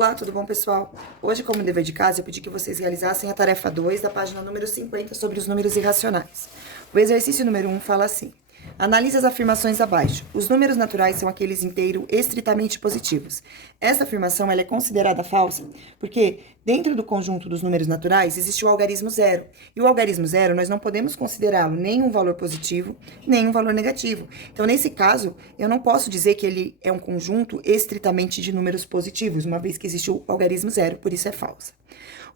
Olá, tudo bom, pessoal? Hoje, como dever de casa, eu pedi que vocês realizassem a tarefa 2 da página número 50 sobre os números irracionais. O exercício número 1 fala assim: analise as afirmações abaixo. Os números naturais são aqueles inteiros estritamente positivos. Esta afirmação ela é considerada falsa porque dentro do conjunto dos números naturais existe o algarismo zero. E o algarismo zero nós não podemos considerá-lo nem um valor positivo, nem um valor negativo. Então, nesse caso, eu não posso dizer que ele é um conjunto estritamente de números positivos, uma vez que existe o algarismo zero, por isso é falsa.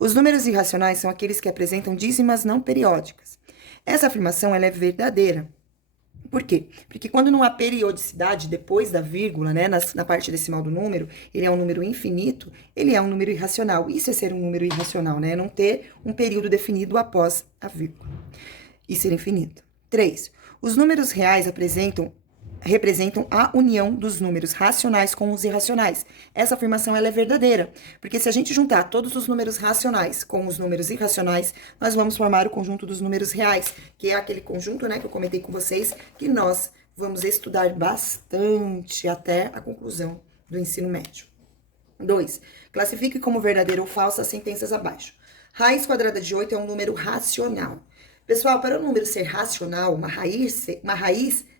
Os números irracionais são aqueles que apresentam dízimas não periódicas. Essa afirmação ela é verdadeira. Por quê? Porque quando não há periodicidade depois da vírgula, né, na parte decimal do número, ele é um número infinito, ele é um número irracional. Isso é ser um número irracional, né? Não ter um período definido após a vírgula. E ser infinito. 3. Os números reais representam a união dos números racionais com os irracionais. Essa afirmação ela é verdadeira, porque se a gente juntar todos os números racionais com os números irracionais, nós vamos formar o conjunto dos números reais, que é aquele conjunto, né, que eu comentei com vocês, que nós vamos estudar bastante até a conclusão do ensino médio. 2. Classifique como verdadeira ou falsa as sentenças abaixo. Raiz quadrada de 8 é um número racional. Pessoal, para o número ser racional, uma raiz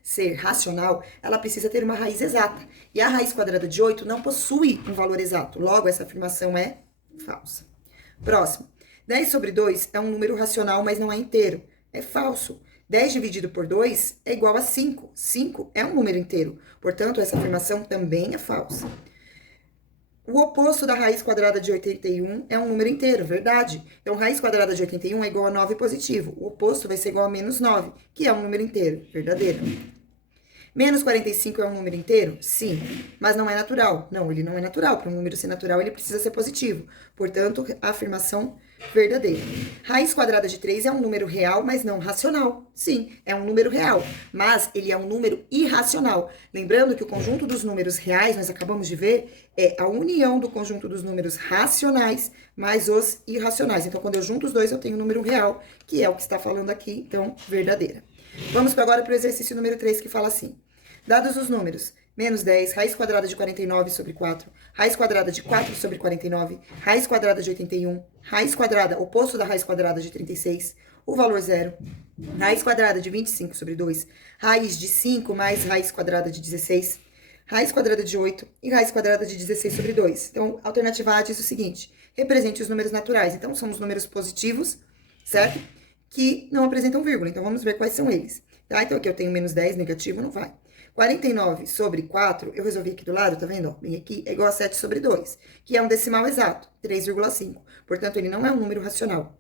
ser racional, ela precisa ter uma raiz exata. E a raiz quadrada de 8 não possui um valor exato. Logo, essa afirmação é falsa. Próximo. 10 sobre 2 é um número racional, mas não é inteiro. É falso. 10 dividido por 2 é igual a 5. 5 é um número inteiro. Portanto, essa afirmação também é falsa. O oposto da raiz quadrada de 81 é um número inteiro, verdade? Então, raiz quadrada de 81 é igual a 9 positivo. O oposto vai ser igual a menos 9, que é um número inteiro, verdadeiro. Menos 45 é um número inteiro? Sim, mas não é natural. Não, ele não é natural. Para um número ser natural, ele precisa ser positivo. Portanto, a afirmação verdadeira. Raiz quadrada de 3 é um número real, mas não racional. Sim, é um número real, mas ele é um número irracional. Lembrando que o conjunto dos números reais, nós acabamos de ver, é a união do conjunto dos números racionais mais os irracionais. Então, quando eu junto os dois, eu tenho um número real, que é o que está falando aqui, então, verdadeira. Vamos agora para o exercício número 3, que fala assim. Dados os números, menos 10, raiz quadrada de 49 sobre 4, raiz quadrada de 4 sobre 49, raiz quadrada de 81, raiz quadrada, oposto da raiz quadrada de 36, o valor zero, raiz quadrada de 25 sobre 2, raiz de 5 mais raiz quadrada de 16, raiz quadrada de 8 e raiz quadrada de 16 sobre 2. Então, a alternativa A diz o seguinte, represente os números naturais. Então, são os números positivos, certo? Que não apresentam vírgula. Então, vamos ver quais são eles. Tá? Então, aqui eu tenho menos 10, negativo, não vai. 49 sobre 4, eu resolvi aqui do lado, tá vendo? Ó, bem aqui, é igual a 7 sobre 2, que é um decimal exato, 3,5. Portanto, ele não é um número racional.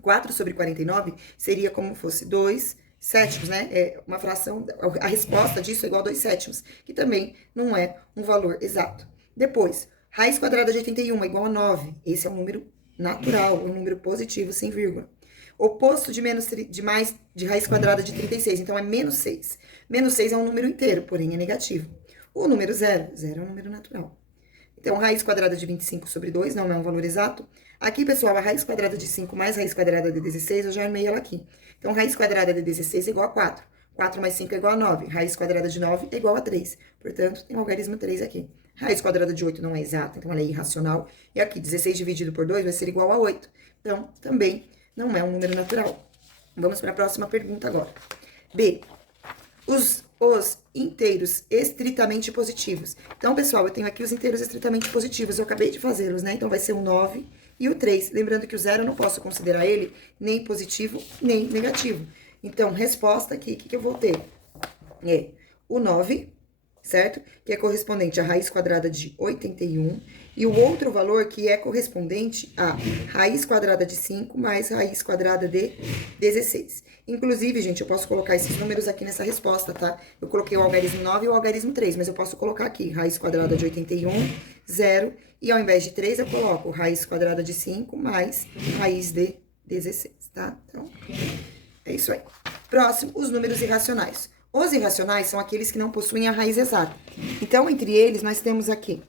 4 sobre 49 seria como fosse 2 sétimos, né? É uma fração, a resposta disso é igual a 2 sétimos, que também não é um valor exato. Depois, raiz quadrada de 81 é igual a 9. Esse é um número natural, um número positivo, sem vírgula. Oposto de raiz quadrada de 36, então é menos 6. Menos 6 é um número inteiro, porém é negativo. O número zero é um número natural. Então, raiz quadrada de 25 sobre 2 não é um valor exato. Aqui, pessoal, a raiz quadrada de 5 mais raiz quadrada de 16, eu já armei ela aqui. Então, raiz quadrada de 16 é igual a 4. 4 mais 5 é igual a 9. Raiz quadrada de 9 é igual a 3. Portanto, tem o algarismo 3 aqui. Raiz quadrada de 8 não é exata, então ela é irracional. E aqui, 16 dividido por 2 vai ser igual a 8. Então, também não é um número natural. Vamos para a próxima pergunta agora. B. Os inteiros estritamente positivos. Então, pessoal, eu tenho aqui os inteiros estritamente positivos. Eu acabei de fazê-los, né? Então, vai ser o 9 e o 3. Lembrando que o 0 eu não posso considerar ele nem positivo, nem negativo. Então, resposta aqui, o que eu vou ter? É o 9, certo? Que é correspondente à raiz quadrada de 81. E o outro valor que é correspondente a raiz quadrada de 5 mais raiz quadrada de 16. Inclusive, gente, eu posso colocar esses números aqui nessa resposta, tá? Eu coloquei o algarismo 9 e o algarismo 3, mas eu posso colocar aqui raiz quadrada de 81, 0. E ao invés de 3, eu coloco raiz quadrada de 5 mais raiz de 16, tá? Então, é isso aí. Próximo, os números irracionais. Os irracionais são aqueles que não possuem a raiz exata. Então, entre eles, nós temos aqui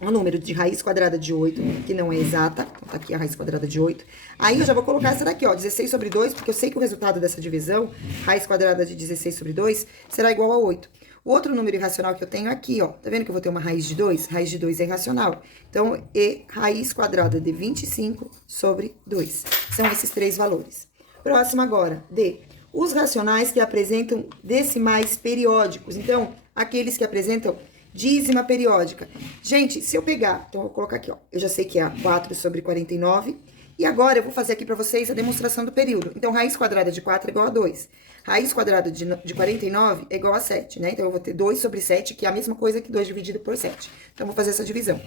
o número de raiz quadrada de 8, que não é exata. Então, tá aqui a raiz quadrada de 8. Aí, eu já vou colocar essa daqui, ó, 16 sobre 2, porque eu sei que o resultado dessa divisão, raiz quadrada de 16 sobre 2, será igual a 8. O outro número irracional que eu tenho aqui, ó. Tá vendo que eu vou ter uma raiz de 2? Raiz de 2 é irracional. Então, E raiz quadrada de 25 sobre 2. São esses três valores. Próximo agora, D. Os racionais que apresentam decimais periódicos. Então, aqueles que apresentam dízima periódica. Gente, se eu pegar, então eu vou colocar aqui, ó. Eu já sei que é 4 sobre 49. E agora eu vou fazer aqui pra vocês a demonstração do período. Então, raiz quadrada de 4 é igual a 2. Raiz quadrada de 49 é igual a 7, né? Então, eu vou ter 2 sobre 7, que é a mesma coisa que 2 dividido por 7. Então, eu vou fazer essa divisão.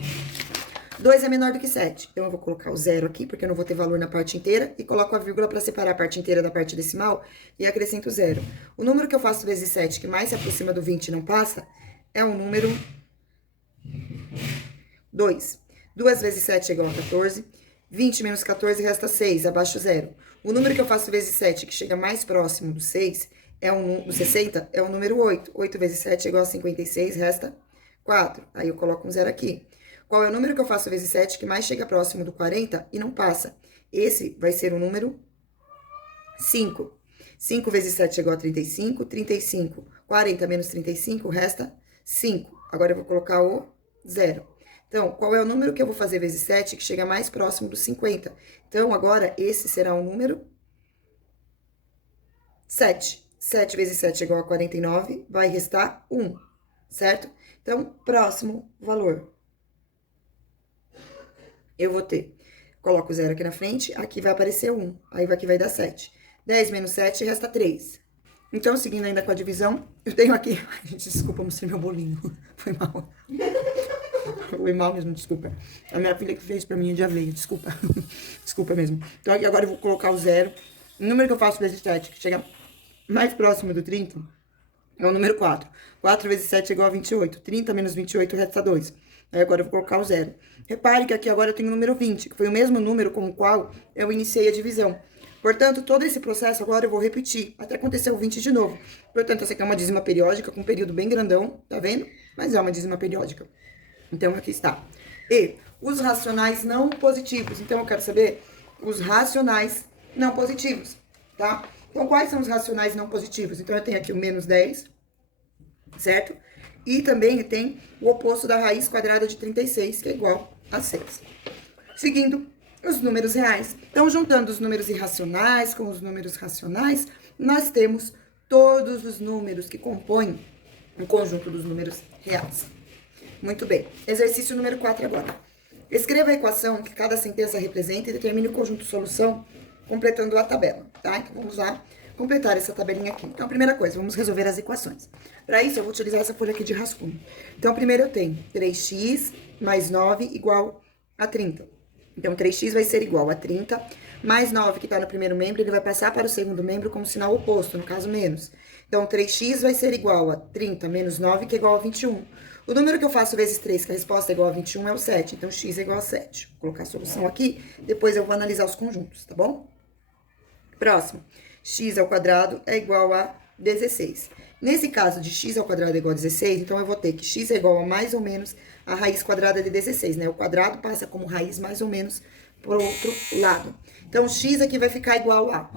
2 é menor do que 7. Então, eu vou colocar o zero aqui, porque eu não vou ter valor na parte inteira. E coloco a vírgula para separar a parte inteira da parte decimal. E acrescento zero. O número que eu faço vezes 7, que mais se aproxima do 20 e não passa, é o número 2. 2 vezes 7 é igual a 14. 20 menos 14 resta 6, abaixo zero. O número que eu faço vezes 7, que chega mais próximo do 6, do 60, é o número 8. 8 vezes 7 é igual a 56, resta 4. Aí eu coloco um zero aqui. Qual é o número que eu faço vezes 7 que mais chega próximo do 40 e não passa? Esse vai ser o número 5. 5 vezes 7 é igual a 35. 35, 40 menos 35, resta 5. Agora eu vou colocar o zero. Então, qual é o número que eu vou fazer vezes 7 que chega mais próximo dos 50? Então, agora, esse será o número 7. 7 vezes 7 é igual a 49, vai restar 1, certo? Então, próximo valor. Eu vou ter, coloco o zero aqui na frente, aqui vai aparecer 1, aí aqui vai dar 7. 10 menos 7 resta 3. Então, seguindo ainda com a divisão, eu tenho aqui... Gente, desculpa, mostrei meu bolinho. Foi mal. Foi mal mesmo, desculpa. A minha filha que fez pra mim já veio, desculpa. Desculpa mesmo. Então, aqui agora eu vou colocar o zero. O número que eu faço vezes 7, que chega mais próximo do 30, é o número 4. 4 vezes 7 é igual a 28. 30 menos 28 resta 2. Aí agora eu vou colocar o zero. Repare que aqui agora eu tenho o número 20, que foi o mesmo número com o qual eu iniciei a divisão. Portanto, todo esse processo agora eu vou repetir, até acontecer o 20 de novo. Portanto, essa aqui é uma dízima periódica com um período bem grandão, tá vendo? Mas é uma dízima periódica. Então, aqui está. E os racionais não positivos. Então, eu quero saber os racionais não positivos, tá? Então, quais são os racionais não positivos? Então, eu tenho aqui o menos 10, certo? E também tem o oposto da raiz quadrada de 36, que é igual a 6. Seguindo, os números reais. Então, juntando os números irracionais com os números racionais, nós temos todos os números que compõem o conjunto dos números reais. Muito bem. Exercício número 4 agora. Escreva a equação que cada sentença representa e determine o conjunto solução, completando a tabela, tá? Então, vamos lá completar essa tabelinha aqui. Então, a primeira coisa, vamos resolver as equações. Para isso, eu vou utilizar essa folha aqui de rascunho. Então, primeiro eu tenho 3x mais 9 igual a 30. Então, 3x vai ser igual a 30, mais 9 que está no primeiro membro, ele vai passar para o segundo membro com sinal oposto, no caso menos. Então, 3x vai ser igual a 30 menos 9, que é igual a 21. O número que eu faço vezes 3, que a resposta é igual a 21, é o 7. Então, x é igual a 7. Vou colocar a solução aqui, depois eu vou analisar os conjuntos, tá bom? Próximo. X ao quadrado é igual a 16. Nesse caso de x ao quadrado é igual a 16, então eu vou ter que x é igual a mais ou menos a raiz quadrada de 16, né? O quadrado passa como raiz mais ou menos pro outro lado. Então, x aqui vai ficar igual a...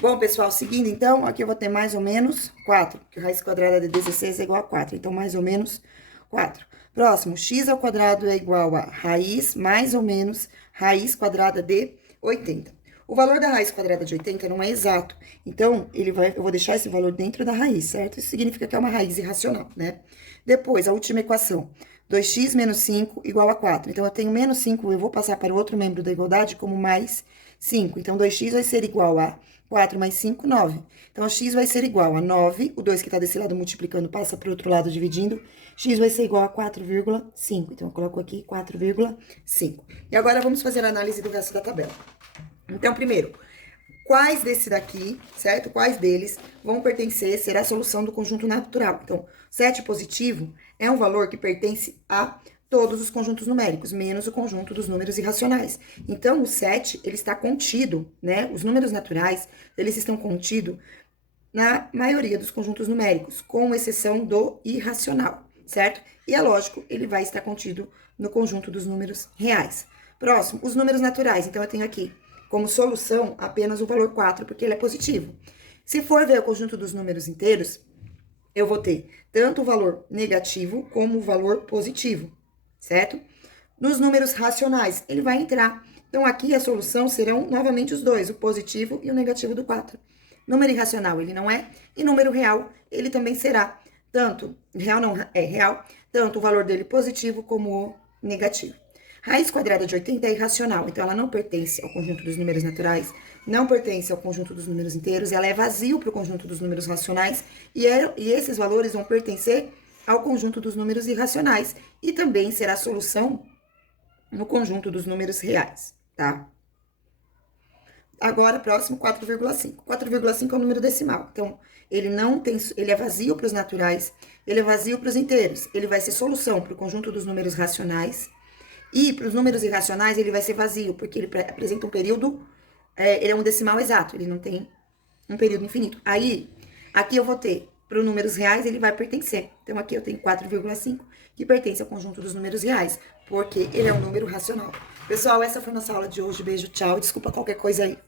Bom, pessoal, seguindo então, aqui eu vou ter mais ou menos 4, porque raiz quadrada de 16 é igual a 4, então mais ou menos 4. Próximo, x ao quadrado é igual a raiz mais ou menos raiz quadrada de 80. O valor da raiz quadrada de 80 não é exato, então eu vou deixar esse valor dentro da raiz, certo? Isso significa que é uma raiz irracional, né? Depois, a última equação, 2x menos 5 igual a 4. Então, eu tenho menos 5, eu vou passar para o outro membro da igualdade como mais 5. Então, 2x vai ser igual a 4 mais 5, 9. Então, x vai ser igual a 9, o 2 que está desse lado multiplicando passa para o outro lado dividindo, x vai ser igual a 4,5. Então, eu coloco aqui 4,5. E agora, vamos fazer a análise do resto da tabela. Então, primeiro, quais desse daqui, certo? Quais deles vão pertencer, será a solução do conjunto natural? Então, 7 positivo é um valor que pertence a todos os conjuntos numéricos, menos o conjunto dos números irracionais. Então, o 7, ele está contido, né? Os números naturais, eles estão contidos na maioria dos conjuntos numéricos, com exceção do irracional, certo? E é lógico, ele vai estar contido no conjunto dos números reais. Próximo, os números naturais. Então, eu tenho aqui como solução apenas o valor 4, porque ele é positivo. Se for ver o conjunto dos números inteiros, eu vou ter tanto o valor negativo como o valor positivo, certo? Nos números racionais, ele vai entrar. Então, aqui a solução serão novamente os dois, o positivo e o negativo do 4. Número irracional, ele não é. E número real, ele também será. Tanto, real não é real, tanto o valor dele positivo como o negativo. Raiz quadrada de 80 é irracional, então ela não pertence ao conjunto dos números naturais, não pertence ao conjunto dos números inteiros, ela é vazio para o conjunto dos números racionais, e esses valores vão pertencer ao conjunto dos números irracionais, e também será solução no conjunto dos números reais, tá? Agora, próximo, 4,5. 4,5 é um número decimal, então ele não tem, ele é vazio para os naturais, ele é vazio para os inteiros, ele vai ser solução para o conjunto dos números racionais, e para os números irracionais, ele vai ser vazio, porque ele apresenta um período, ele é um decimal exato, ele não tem um período infinito. Aí, aqui eu vou ter, para os números reais, ele vai pertencer. Então, aqui eu tenho 4,5, que pertence ao conjunto dos números reais, porque ele é um número racional. Pessoal, essa foi nossa aula de hoje. Beijo, tchau. Desculpa qualquer coisa aí.